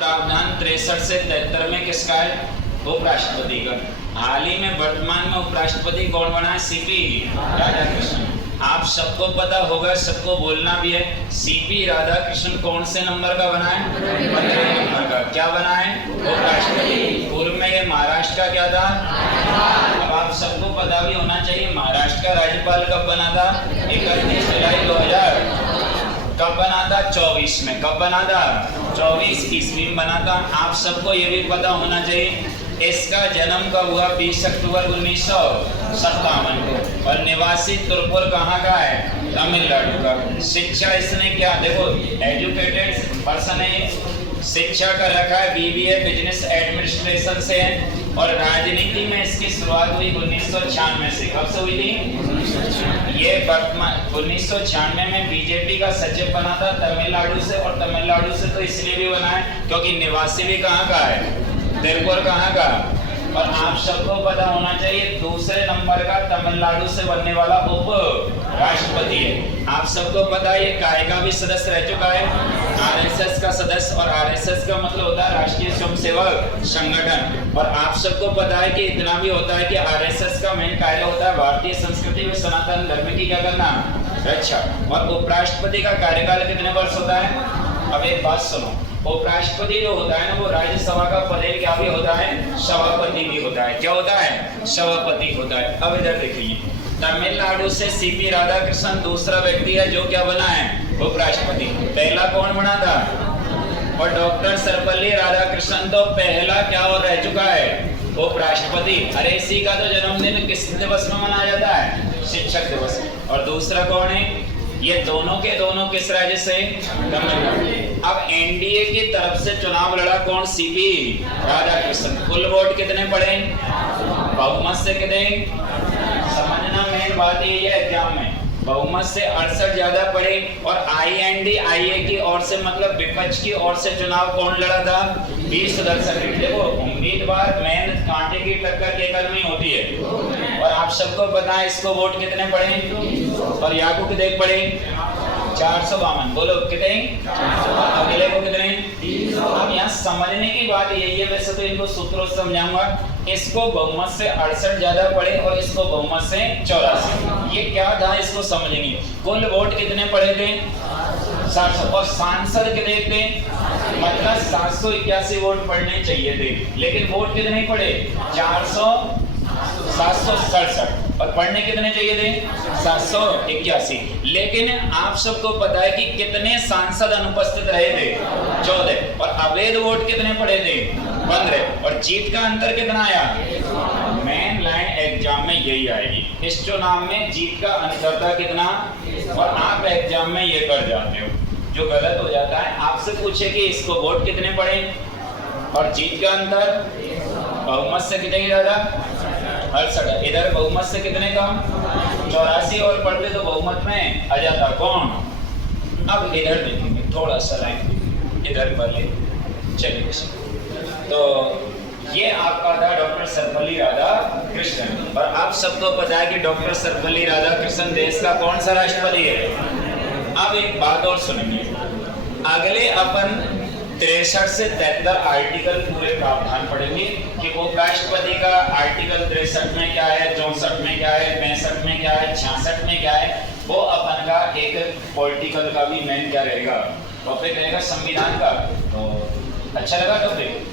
प्रावधान 63 से 73 में किसका है? उपराष्ट्रपति का। हाल ही में वर्तमान में उपराष्ट्रपति कौन बना है? सीपी राधाकृष्णन। आप सबको पता होगा, सबको बोलना भी है, सीपी राधाकृष्णन कौन से नंबर का बना है? 15 नंबर का। क्या बना है? उपराष्ट्रपति। पूर्व में ये महाराष्ट्र का क्या था? अब आप सबको पता भी होना चाहिए महाराष्ट्र का राज्यपाल कब बना था? 31 जुलाई 2000। कब बना था? 24 में। कब बना था? 24 ईस्वी में बना था। आप सबको ये भी पता होना चाहिए इसका जन्म कब हुआ? 20 अक्टूबर 1957 को। और निवासी तुरपुर कहाँ का है? तमिलनाडु का। शिक्षा इसने क्या, देखो एजुकेटेड पर्सन है, शिक्षा कर रखा है बीबीए बिजनेस एडमिनिस्ट्रेशन से है। और राजनीति में इसकी शुरुआत हुई 1996 से। कब से हुई थी? ये वर्तमान 1996 में बीजेपी का सचिव बना था तमिलनाडु से। और तमिलनाडु से तो इसलिए भी बना है क्योंकि निवासी भी कहाँ का है? तिरुपुर कहाँ का? और आप सबको पता होना चाहिए दूसरे नंबर का तमिलनाडु से बनने वाला उप राष्ट्रपति है। आप सबको पता है ये काय का भी सदस्य रह चुका है, आरएसएस का सदस्य। और आरएसएस का मतलब होता है राष्ट्रीय स्वयंसेवक संगठन। और आप सबको पता है कि इतना भी होता है कि आरएसएस का मेन कार्य होता है भारतीय संस्कृति में सनातन धर्म की क्या करना? रक्षा। और उपराष्ट्रपति का कार्यकाल कितने वर्ष होता है? अब एक बात सुनो, उपराष्ट्रपति जो होता है ना वो राज्यसभा का पद क्या भी होता है? सभापति भी होता है। क्या होता है? सभापति होता है। अब इधर देखिए, तमिलनाडु से सीपी राधाकृष्णन दूसरा व्यक्ति है जो क्या बना है? उपराष्ट्रपति। पहला कौन बना था? और डॉक्टर सर्वपल्ली राधाकृष्णन तो पहला क्या और रह चुका है? उपराष्ट्रपति। अरे इसी का तो जन्मदिन किस दिवस में मनाया जाता है? शिक्षक दिवस। और दूसरा कौन है? ये दोनों के दोनों किस राज्य से? तमिलनाडु। अब एनडीए की तरफ से चुनाव लड़ा कौन? सीपी राधाकृष्णन। कुल वोट कितने पड़े? बहुमत से कितने? समझना मेन बात यही है एग्जाम में, बहुमत से 68 ज्यादा पड़े। और आईएनडीआईए की ओर से मतलब विपक्ष की ओर से चुनाव कौन लड़ा था? 20 सदस्य। देखो उम्मीदवार मेन कांटे की टक्कर केवल में होती है। और आप सबको पता है इसको वोट कितने पड़े? और याकू कितने पड़े? 452। बोलो कितने? अगले को कितने? 300। अब यहाँ समझने की बात यही है, वैसे तो इनको सूत्रों से समझाऊंगा। इसको बहुमत से 68 ज्यादा पड़े और इसको बहुमत से 84। ये क्या था इसको समझेंगे। कुल वोट कितने पड़े थे? 700। और सांसद कितने थे? मतलब 781 वोट पड़ने चाहिए थे, लेकिन वोट कितने पड़े? 767। और पढ़ने कितने चाहिए थे? 781। लेकिन आप सबको पता है कि कितने सांसद अनुपस्थित रहे थे? 14। और अवैध वोट कितने पड़े थे? 15। और जीत का अंतर कितना आया? मेन लाइन एग्जाम में यही आएगी। इस चुनाव में जीत का अंतर था कितना? और आप एग्जाम में ये कर जाते हो, जो गलत हो जाता है। आपसे पूछे कि इसको वोट कितने पड़े और जीत का अंतर, बहुमत से कितने ज्यादा? 68। इधर बहुमत से कितने कम? 84। और पढ़ते तो बहुमत में आ जाता कौन? अब इधर देखेंगे थोड़ा सा लाइन इधर पर ले चलिए। तो ये आपका था डॉक्टर सर्वपल्ली राधाकृष्णन। और आप सबको पता है कि डॉक्टर सर्वपल्ली राधाकृष्णन देश का कौन सा राष्ट्रपति है? अब एक बात और सुनेंगे, अगले अपन 63 से 73 आर्टिकल पूरे प्रावधान पढ़ेंगे कि वो राष्ट्रपति का आर्टिकल 63 में क्या है, 64 में क्या है, 65 में क्या है, 66 में क्या है। वो अपन का एक पॉलिटिकल का भी मेन क्या रहेगा, टॉपिक रहेगा संविधान का। तो अच्छा लगा टॉपिक?